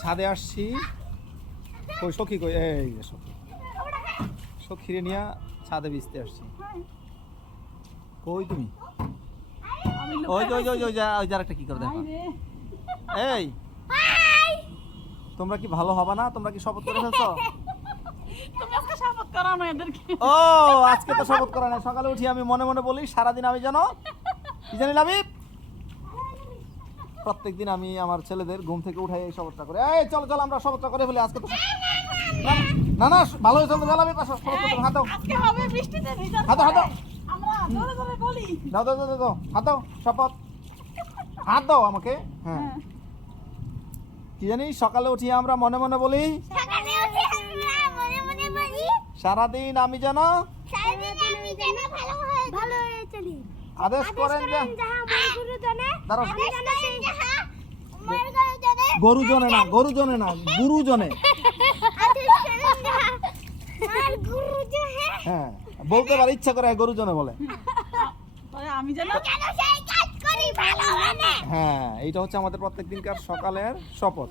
ছাদে আসছি। কই সখী কই? এই যে সখী, সখীরে নিয়ে ছাদে ভিজতে আসছি। কই তুমি? ওই যে ওই যে ওই যে ওই যে আরেকটা কি করে দেখো। এই তোমরা কি ভালো হবে না? তোমরা কি শপথ করে ফেলছো? তুমি আজকে শপথ করাও না এদেরকে। ও আজকে তো শপথ করা নাই। সকালে উঠি আমি মনে মনে বলি সারাদিন আমি যেন কি জানি লাবিব, প্রত্যেকদিন আমি আমার ছেলেদের ঘুম থেকে উঠাই এই শপথটা করে। এই চলো চলো আমরা শপথটা করে ফেলি আজকে তো। না না ভালো হয়েছে তো লাবিব, আসো শপথ করতে হাত দাও। আজকে হবে বৃষ্টিতে ভিজার হাত দাও, হাত দাও। আমরা জোরে জোরে বলি। দাও দাও দাও দাও হাত দাও, শপথ হাত দাও আমাকে। হ্যাঁ কি জানি সকালে উঠি আমরা মনে মনে বলি সকালে উঠে আমরা মনে মনে বলি সারাদিন আমি যেন সারাদিন আমি যেন ভালো হয়ে চলি। আদেশ করেন যে যাহা মোর গুরুজনে দাঁড়াও। আদেশ করেন যাহা মোর গুরুজনে গরুজনে না, গরুজনে না, গুরুজনে। আদেশ করেন যাহা মোর গুরুজনে হ্যাঁ বলতে পারে, ইচ্ছা করে গরুজনে বলে। তবে আমি যেন যেন সেই কাজ করি ভালো মানে। হ্যাঁ এইটা হচ্ছে আমাদের প্রত্যেক দিনকার সকালের শপথ।